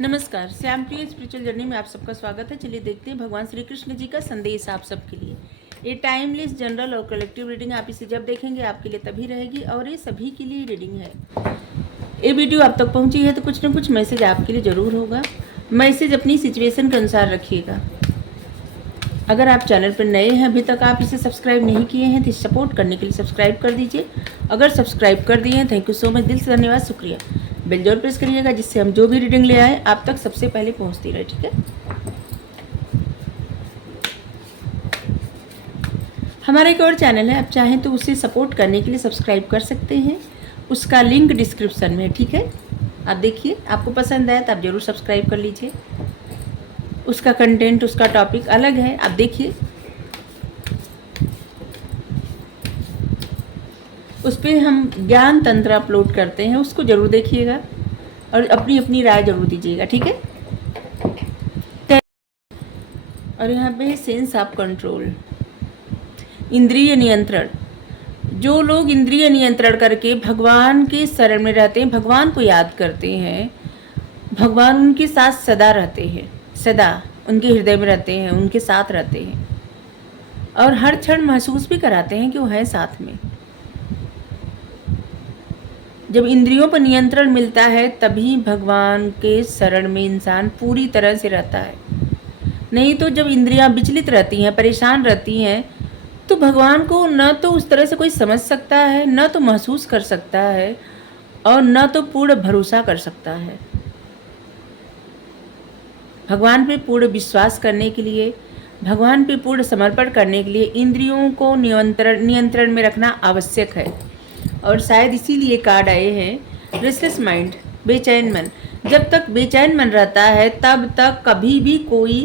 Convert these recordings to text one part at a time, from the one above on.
नमस्कार, श्याम प्रिय spiritual journey में आप सबका स्वागत है। चलिए देखते हैं भगवान श्री कृष्ण जी का संदेश आप सबके लिए। ये टाइमलेस जनरल और कलेक्टिव रीडिंग आप इसे जब देखेंगे आपके लिए तभी रहेगी और ये सभी के लिए रीडिंग है। ये वीडियो आप तक पहुंची है तो कुछ ना कुछ मैसेज आपके लिए ज़रूर होगा। मैसेज अपनी सिचुएशन के अनुसार रखिएगा। अगर आप चैनल पर नए हैं, अभी तक आप इसे सब्सक्राइब नहीं किए हैं तो सपोर्ट करने के लिए सब्सक्राइब कर दीजिए। अगर सब्सक्राइब कर दिए हैं, थैंक यू सो मच, दिल से धन्यवाद, शुक्रिया। बेल जरूर प्रेस करिएगा जिससे हम जो भी रीडिंग ले आए आप तक सबसे पहले पहुंचती रहे, ठीक है। हमारा एक और चैनल है, आप चाहें तो उसे सपोर्ट करने के लिए सब्सक्राइब कर सकते हैं। उसका लिंक डिस्क्रिप्शन में है, ठीक है। आप देखिए, आपको पसंद आए तो आप ज़रूर सब्सक्राइब कर लीजिए। उसका कंटेंट, उसका टॉपिक अलग है, आप देखिए। उस पर हम ज्ञान तंत्र अपलोड करते हैं, उसको ज़रूर देखिएगा और अपनी अपनी राय ज़रूर दीजिएगा, ठीक है। और यहाँ पे सेंस ऑफ कंट्रोल, इंद्रिय नियंत्रण। जो लोग इंद्रिय नियंत्रण करके भगवान के शरण में रहते हैं, भगवान को याद करते हैं, भगवान उनके साथ सदा रहते हैं, सदा उनके हृदय में रहते हैं, उनके साथ रहते हैं और हर क्षण महसूस भी कराते हैं कि वो है साथ में। जब इंद्रियों पर नियंत्रण मिलता है तभी भगवान के शरण में इंसान पूरी तरह से रहता है। नहीं तो जब इंद्रियां विचलित रहती हैं, परेशान रहती हैं, तो भगवान को न तो उस तरह से कोई समझ सकता है, न तो महसूस कर सकता है और न तो पूर्ण भरोसा कर सकता है। भगवान पे पूर्ण विश्वास करने के लिए, भगवान पे पूर्ण समर्पण करने के लिए इंद्रियों को नियंत्रण में रखना आवश्यक है। और शायद इसीलिए कार्ड आए हैं, रेस्टलेस माइंड, बेचैन मन। जब तक बेचैन मन रहता है तब तक कभी भी कोई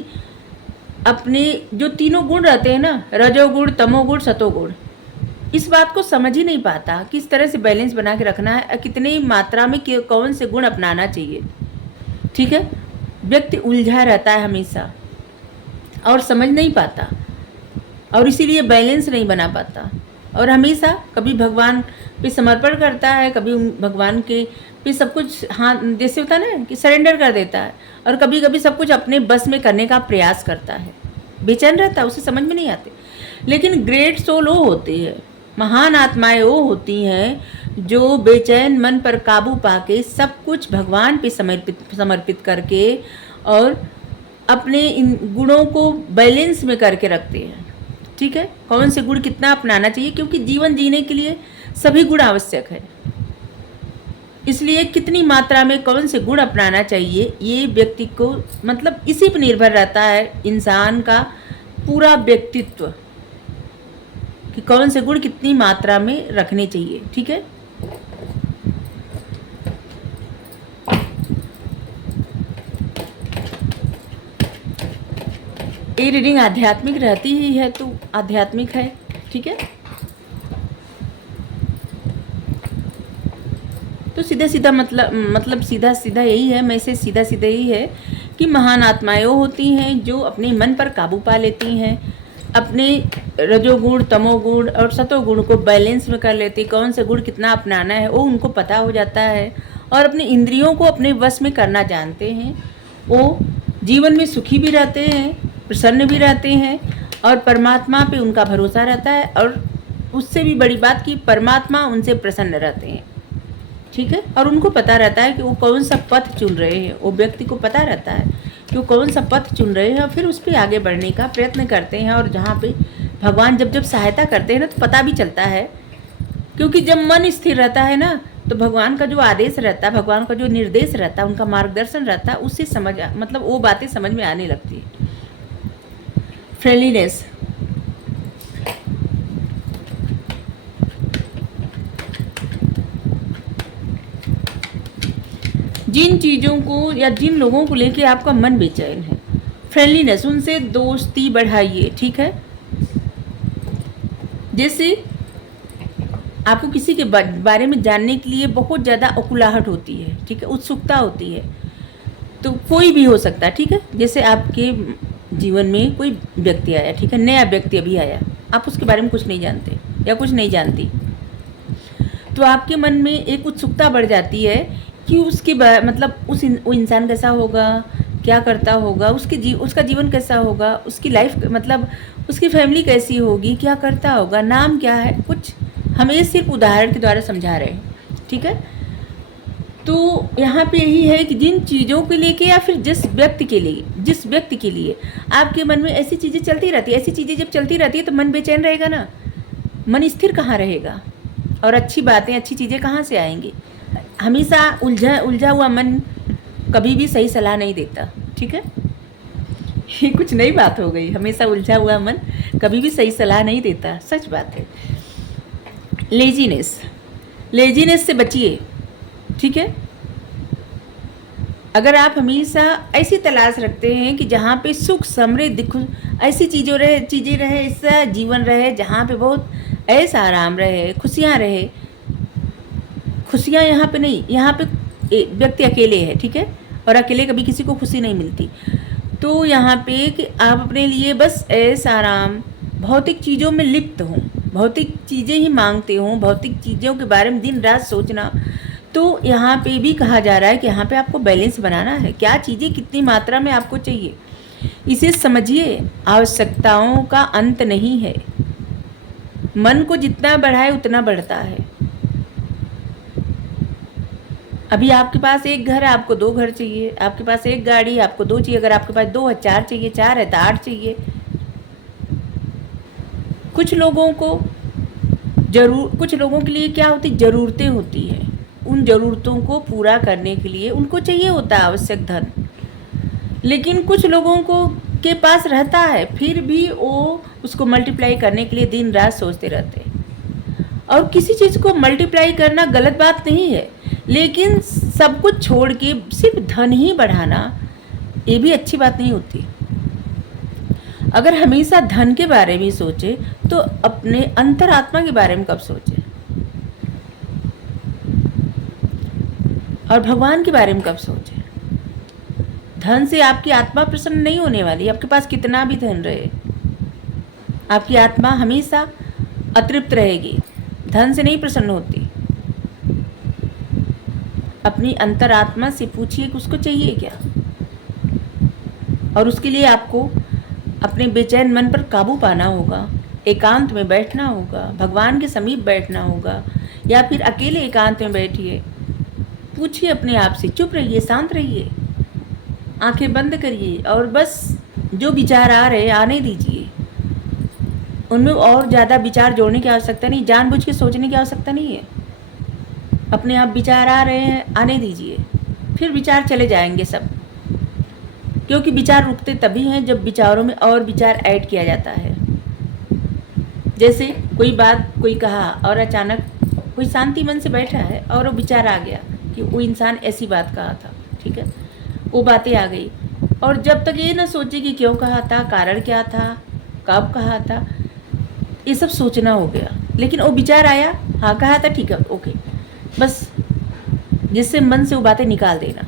अपने जो तीनों गुण रहते हैं ना, रजोगुण, तमोगुण, सतोगुण, इस बात को समझ ही नहीं पाता किस तरह से बैलेंस बना के रखना है, कितनी मात्रा में कौन से गुण अपनाना चाहिए, ठीक है। व्यक्ति उलझा रहता है हमेशा और समझ नहीं पाता और इसीलिए बैलेंस नहीं बना पाता और हमेशा कभी भगवान पे समर्पण करता है, कभी भगवान के पे सब कुछ, हाँ, जैसे होता है ना कि सरेंडर कर देता है, और कभी कभी सब कुछ अपने बस में करने का प्रयास करता है। बेचैन रहता है, उसे समझ में नहीं आते। लेकिन ग्रेट सोल वो होती है, महान आत्माएं वो होती हैं जो बेचैन मन पर काबू पाके सब कुछ भगवान पे समर्पित करके और अपने इन गुणों को बैलेंस में करके रखते हैं, ठीक है। कौन से गुण कितना अपनाना चाहिए, क्योंकि जीवन जीने के लिए सभी गुण आवश्यक है। इसलिए कितनी मात्रा में कौन से गुण अपनाना चाहिए ये व्यक्ति को, मतलब इसी पर निर्भर रहता है इंसान का पूरा व्यक्तित्व, कि कौन से गुण कितनी मात्रा में रखने चाहिए, ठीक है। ये रीडिंग आध्यात्मिक रहती ही है तो आध्यात्मिक है, ठीक है। तो सीधा सीधा मतलब सीधा सीधा यही है, मैसेज सीधा सीधा यही है कि महान आत्माएं वो होती हैं जो अपने मन पर काबू पा लेती हैं, अपने रजोगुण, तमोगुण और सतोगुण को बैलेंस में कर लेती। कौन से गुण कितना अपनाना है वो उनको पता हो जाता है और अपनी इंद्रियों को अपने वश में करना जानते हैं। वो जीवन में सुखी भी रहते हैं, प्रसन्न भी रहते हैं और परमात्मा पे उनका भरोसा रहता है, और उससे भी बड़ी बात कि परमात्मा उनसे प्रसन्न रहते हैं, ठीक है। और उनको पता रहता है कि वो कौन सा पथ चुन रहे हैं, वो व्यक्ति को पता रहता है कि वो कौन सा पथ चुन रहे हैं और फिर उस पर आगे बढ़ने का प्रयत्न करते हैं। और जहाँ पे भगवान जब जब सहायता करते हैं ना तो पता भी चलता है, क्योंकि जब मन स्थिर रहता है ना तो भगवान का जो आदेश रहता है, भगवान का जो निर्देश रहता है, उनका मार्गदर्शन रहता है, उससे मतलब वो बातें समझ में आने लगती है। फ्रेंडलीनेस, जिन चीज़ों को या जिन लोगों को लेके आपका मन बेचैन है, फ्रेंडलीनेस, उनसे दोस्ती बढ़ाइए, ठीक है। जैसे आपको किसी के बारे में जानने के लिए बहुत ज़्यादा अकुलाहट होती है, ठीक है, उत्सुकता होती है, तो कोई भी हो सकता है, ठीक है। जैसे आपके जीवन में कोई व्यक्ति आया, ठीक है, नया व्यक्ति अभी आया, आप उसके बारे में कुछ नहीं जानते या कुछ नहीं जानती, तो आपके मन में एक उत्सुकता बढ़ जाती है कि मतलब वो इंसान कैसा होगा, क्या करता होगा, उसका जीवन कैसा होगा, उसकी लाइफ मतलब उसकी फैमिली कैसी होगी, क्या करता होगा, नाम क्या है, कुछ हम ये सिर्फ उदाहरण के द्वारा समझा रहे हैं, ठीक है। तो यहाँ पे यही है कि जिन चीज़ों को लेके या फिर जिस व्यक्ति के लिए आपके मन में ऐसी चीज़ें चलती रहती है, ऐसी चीज़ें जब चलती रहती है तो मन बेचैन रहेगा ना, मन स्थिर कहाँ रहेगा, और अच्छी बातें अच्छी चीज़ें कहाँ से आएंगी। हमेशा उलझा हुआ मन कभी भी सही सलाह नहीं देता, ठीक है। ये कुछ नई बात हो गई, हमेशा उलझा हुआ मन कभी भी सही सलाह नहीं देता, सच बात है। लेजीनेस से बचिए, ठीक है। अगर आप हमेशा ऐसी तलाश रखते हैं कि जहाँ पे सुख समृद्धि ऐसी चीज़ें रहे, ऐसा जीवन रहे जहाँ पे बहुत ऐसा आराम रहे, खुशियाँ रहे, खुशियाँ यहाँ पे नहीं, यहाँ पे व्यक्ति अकेले है, ठीक है, और अकेले कभी किसी को खुशी नहीं मिलती। तो यहाँ पे कि आप अपने लिए बस ऐसा आराम, भौतिक चीज़ों में लिप्त हों, भौतिक चीज़ें ही मांगते हों, भौतिक चीज़ों के बारे में दिन रात सोचना। तो यहाँ पे भी कहा जा रहा है कि यहाँ पे आपको बैलेंस बनाना है, क्या चीज़ें कितनी मात्रा में आपको चाहिए, इसे समझिए। आवश्यकताओं का अंत नहीं है, मन को जितना बढ़ाए उतना बढ़ता है। अभी आपके पास एक घर है, आपको 2 घर चाहिए, आपके पास एक गाड़ी, आपको 2 चाहिए, अगर आपके पास 2 है 4 चाहिए, 4 है तो 8 चाहिए। कुछ लोगों के लिए क्या होती, ज़रूरतें होती है, उन ज़रूरतों को पूरा करने के लिए उनको चाहिए होता है आवश्यक धन। लेकिन कुछ लोगों को के पास रहता है, फिर भी वो उसको मल्टीप्लाई करने के लिए दिन रात सोचते रहते हैं। और किसी चीज़ को मल्टीप्लाई करना गलत बात नहीं है, लेकिन सब कुछ छोड़ के सिर्फ धन ही बढ़ाना ये भी अच्छी बात नहीं होती। अगर हमेशा धन के बारे में सोचे तो अपने अंतरात्मा के बारे में कब सोचे, और भगवान के बारे में कब सोचे। धन से आपकी आत्मा प्रसन्न नहीं होने वाली, आपके पास कितना भी धन रहे, आपकी आत्मा हमेशा अतृप्त रहेगी, धन से नहीं प्रसन्न होती। अपनी अंतरात्मा से पूछिए कि उसको चाहिए क्या, और उसके लिए आपको अपने बेचैन मन पर काबू पाना होगा, एकांत में बैठना होगा, भगवान के समीप बैठना होगा, या फिर अकेले एकांत में बैठिए, पूछिए अपने आप से, चुप रहिए, शांत रहिए, आंखें बंद करिए, और बस जो विचार आ रहे आने दीजिए। उनमें और ज़्यादा विचार जोड़ने की आवश्यकता नहीं, जानबूझ के सोचने की आवश्यकता नहीं है। अपने आप विचार आ रहे हैं, आने दीजिए, फिर विचार चले जाएंगे सब, क्योंकि विचार रुकते तभी हैं जब विचारों में और विचार ऐड किया जाता है। जैसे कोई बात कोई कहा और अचानक कोई शांति मन से बैठा है और वो विचार आ गया कि वो इंसान ऐसी बात कहा था, ठीक है, वो बातें आ गई, और जब तक ये ना सोचे कि क्यों कहा था, कारण क्या था, कब कहा था, ये सब सोचना हो गया। लेकिन वो विचार आया, हाँ कहा था, ठीक है, ओके, बस जिससे मन से वो बातें निकाल देना।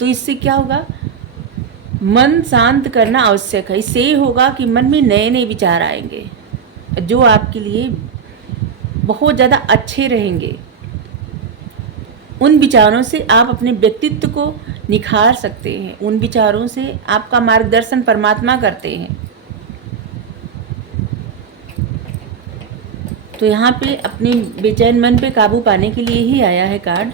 तो इससे क्या होगा, मन शांत करना आवश्यक है। इससे ये होगा कि मन में नए नए विचार आएंगे जो आपके लिए बहुत ज़्यादा अच्छे रहेंगे। उन विचारों से आप अपने व्यक्तित्व को निखार सकते हैं, उन विचारों से आपका मार्गदर्शन परमात्मा करते हैं। तो यहाँ पे अपने बेचैन मन पे काबू पाने के लिए ही आया है कार्ड।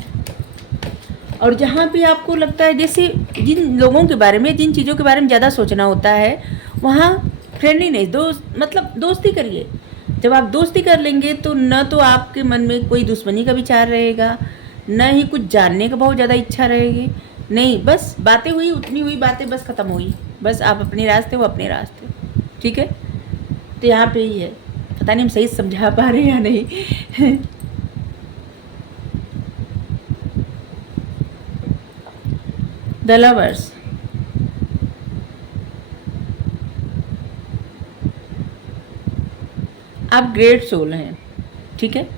और जहाँ पे आपको लगता है, जैसे जिन लोगों के बारे में, जिन चीज़ों के बारे में ज़्यादा सोचना होता है, वहाँ फ्रेंडलीनेस, दोस्ती करिए। जब आप दोस्ती कर लेंगे तो न तो आपके मन में कोई दुश्मनी का विचार रहेगा, न ही कुछ जानने का बहुत ज़्यादा इच्छा रहेगी, नहीं, बस बातें हुई, उतनी हुई बातें बस ख़त्म हुई, बस आप अपने रास्ते, वो अपने रास्ते, ठीक है। तो यहाँ पे ही है, पता नहीं हम सही समझा पा रहे हैं या नहीं। द लवर्स, आप ग्रेट सोल हैं, ठीक है,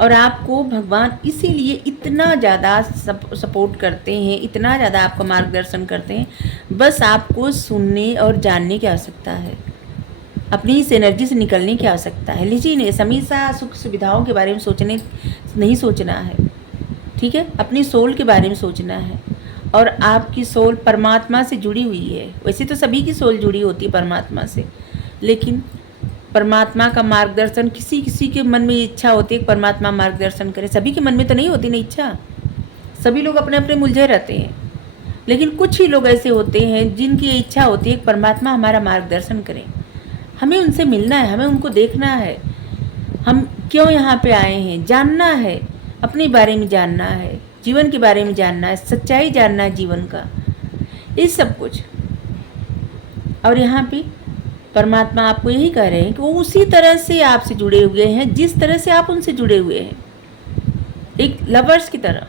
और आपको भगवान इसीलिए इतना ज़्यादा सपोर्ट करते हैं, इतना ज़्यादा आपका मार्गदर्शन करते हैं, बस आपको सुनने और जानने की आवश्यकता है, अपनी इस एनर्जी से निकलने की आवश्यकता है। लीजिए, हमेशा सुख सुविधाओं के बारे में नहीं सोचना है, ठीक है, अपनी सोल के बारे में सोचना है। और आपकी सोल परमात्मा से जुड़ी हुई है। वैसे तो सभी की सोल जुड़ी होती है परमात्मा से, लेकिन परमात्मा का मार्गदर्शन, किसी किसी के मन में इच्छा होती है कि परमात्मा मार्गदर्शन करे। सभी के मन में तो नहीं होती ना इच्छा, सभी लोग अपने अपने उलझे रहते हैं। लेकिन कुछ ही लोग ऐसे होते हैं जिनकी इच्छा होती है कि परमात्मा हमारा मार्गदर्शन करें। हमें उनसे मिलना है, हमें उनको देखना है, हम क्यों यहाँ पे आए हैं जानना है, अपने बारे में जानना है, जीवन के बारे में जानना है, सच्चाई जानना है जीवन का, ये सब कुछ। और यहाँ पे परमात्मा आपको यही कह रहे हैं कि वो उसी तरह से आपसे जुड़े हुए हैं जिस तरह से आप उनसे जुड़े हुए हैं, एक लवर्स की तरह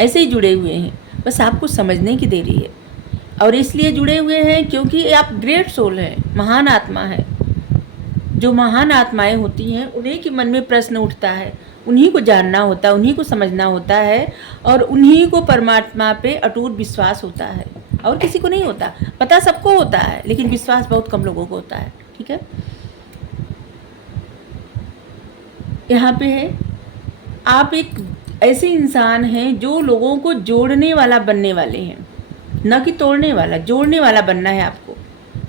ऐसे ही जुड़े हुए हैं। बस आपको समझने की देरी है। और इसलिए जुड़े हुए हैं क्योंकि आप ग्रेट सोल हैं, महान आत्मा है। जो महान आत्माएं होती हैं उन्हीं के मन में प्रश्न उठता है, उन्हीं को जानना होता है, उन्हीं को समझना होता है, और उन्हीं को परमात्मा पे अटूट विश्वास होता है। और किसी को नहीं होता। पता सबको होता है, लेकिन विश्वास बहुत कम लोगों को होता है। ठीक है, यहाँ पे है आप एक ऐसे इंसान हैं जो लोगों को जोड़ने वाला बनने वाले हैं, न कि तोड़ने वाला। जोड़ने वाला बनना है आपको,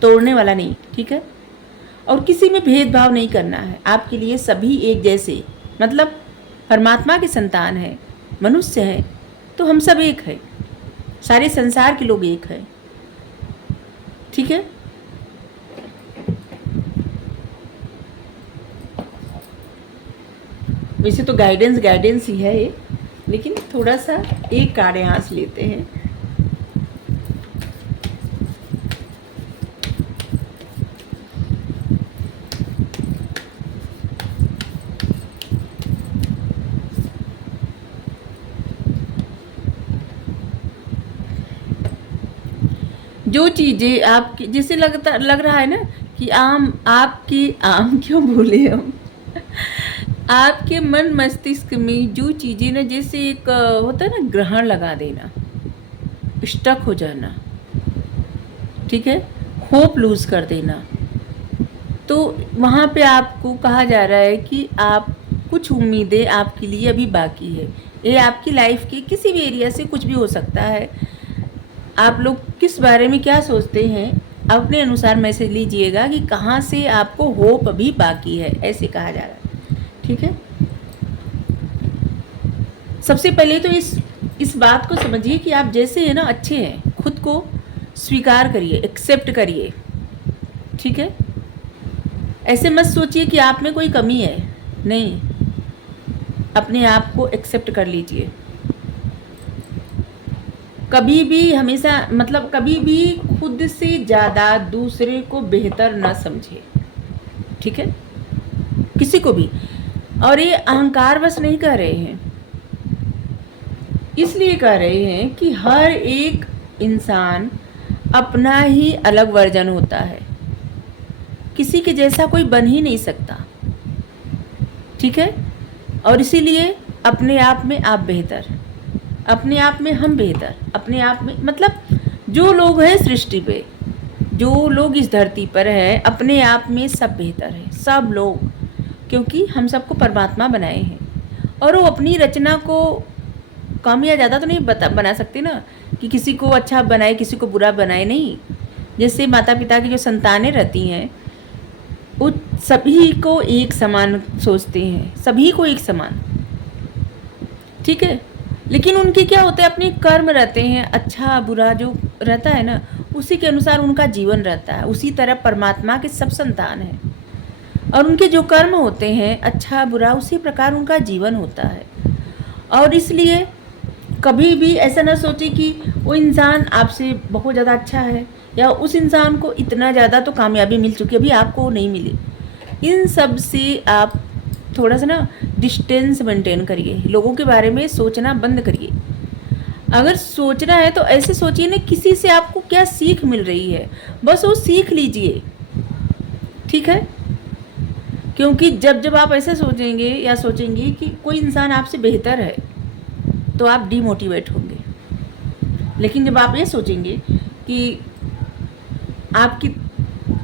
तोड़ने वाला नहीं। ठीक है, और किसी में भेदभाव नहीं करना है। आपके लिए सभी एक जैसे, मतलब परमात्मा की संतान है, मनुष्य है तो हम सब एक है, सारे संसार के लोग एक है। ठीक है, वैसे तो गाइडेंस ही है ये, लेकिन थोड़ा सा एक कार्ड यहाँ से लेते हैं। जो चीज़ें आपकी, जैसे लग रहा है ना कि आम क्यों बोले हम आपके मन मस्तिष्क में जो चीज़ें ना, जैसे एक होता है ना ग्रहण लगा देना, स्टक हो जाना, ठीक है, होप लूज़ कर देना, तो वहाँ पे आपको कहा जा रहा है कि आप कुछ उम्मीदें आपके लिए अभी बाकी है। ये आपकी लाइफ के किसी भी एरिया से कुछ भी हो सकता है। आप लोग किस बारे में क्या सोचते हैं, अपने अनुसार मैसेज लीजिएगा कि कहाँ से आपको होप अभी बाकी है, ऐसे कहा जा रहा है। ठीक है, सबसे पहले तो इस बात को समझिए कि आप जैसे हैं ना अच्छे हैं। खुद को स्वीकार करिए, एक्सेप्ट करिए। ठीक है, ऐसे मत सोचिए कि आप में कोई कमी है, नहीं, अपने आप को एक्सेप्ट कर लीजिए। कभी भी हमेशा, मतलब कभी भी खुद से ज़्यादा दूसरे को बेहतर ना समझे। ठीक है, किसी को भी। और ये अहंकार बस नहीं कह रहे हैं, इसलिए कह रहे हैं कि हर एक इंसान अपना ही अलग वर्जन होता है, किसी के जैसा कोई बन ही नहीं सकता। ठीक है, और इसीलिए अपने आप में आप बेहतर, अपने आप में हम बेहतर, अपने आप में, मतलब जो लोग हैं सृष्टि पे, जो लोग इस धरती पर है, अपने आप में सब बेहतर है, सब लोग, क्योंकि हम सबको परमात्मा बनाए हैं। और वो अपनी रचना को कम या ज़्यादा तो नहीं बना सकते ना, कि किसी को अच्छा बनाए किसी को बुरा बनाए, नहीं। जैसे माता पिता की जो संतानें रहती हैं वो सभी को एक समान सोचते हैं, सभी को एक समान। ठीक है, लेकिन उनके क्या होता है, अपने कर्म रहते हैं, अच्छा बुरा जो रहता है ना, उसी के अनुसार उनका जीवन रहता है। उसी तरह परमात्मा के सब संतान हैं, और उनके जो कर्म होते हैं अच्छा बुरा, उसी प्रकार उनका जीवन होता है। और इसलिए कभी भी ऐसा ना सोचे कि वो इंसान आपसे बहुत ज़्यादा अच्छा है, या उस इंसान को इतना ज़्यादा तो कामयाबी मिल चुकी है, अभी आपको नहीं मिली। इन सब से आप थोड़ा सा ना डिस्टेंस मेंटेन करिए, लोगों के बारे में सोचना बंद करिए। अगर सोचना है तो ऐसे सोचिए ना, किसी से आपको क्या सीख मिल रही है, बस वो सीख लीजिए। ठीक है, क्योंकि जब आप ऐसे सोचेंगे या सोचेंगे कि कोई इंसान आपसे बेहतर है तो आप डीमोटिवेट होंगे। लेकिन जब आप ये सोचेंगे कि आपकी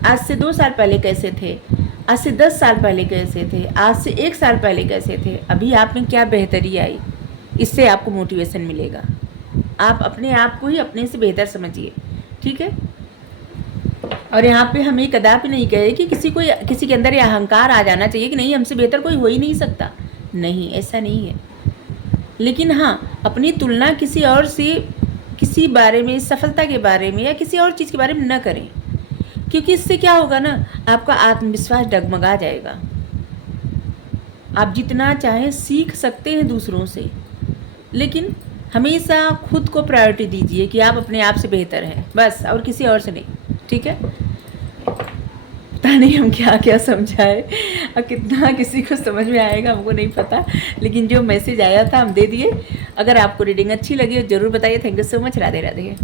आज से 2 साल पहले कैसे थे, आज से 10 साल पहले कैसे थे, आज से 1 साल पहले कैसे थे, अभी आप में क्या बेहतरी आई, इससे आपको मोटिवेशन मिलेगा। आप अपने आप को ही अपने से बेहतर समझिए, ठीक है। और यहाँ पे हम ये कदापि नहीं कहे कि किसी के अंदर ये अहंकार आ जाना चाहिए कि नहीं, हमसे बेहतर कोई हो ही नहीं सकता। नहीं, ऐसा नहीं है। लेकिन हाँ, अपनी तुलना किसी और से, किसी बारे में, सफलता के बारे में या किसी और चीज़ के बारे में न करें, क्योंकि इससे क्या होगा ना, आपका आत्मविश्वास डगमगा जाएगा। आप जितना चाहें सीख सकते हैं दूसरों से, लेकिन हमेशा खुद को प्रायोरिटी दीजिए कि आप अपने आप से बेहतर हैं, बस, और किसी और से नहीं, ठीक है। पता नहीं हम क्या क्या समझाए और कितना किसी को समझ में आएगा हमको नहीं पता, लेकिन जो मैसेज आया था हम दे दिए। अगर आपको रीडिंग अच्छी लगी हो ज़रूर बताइए। Thank you so much. Radhe Radhe.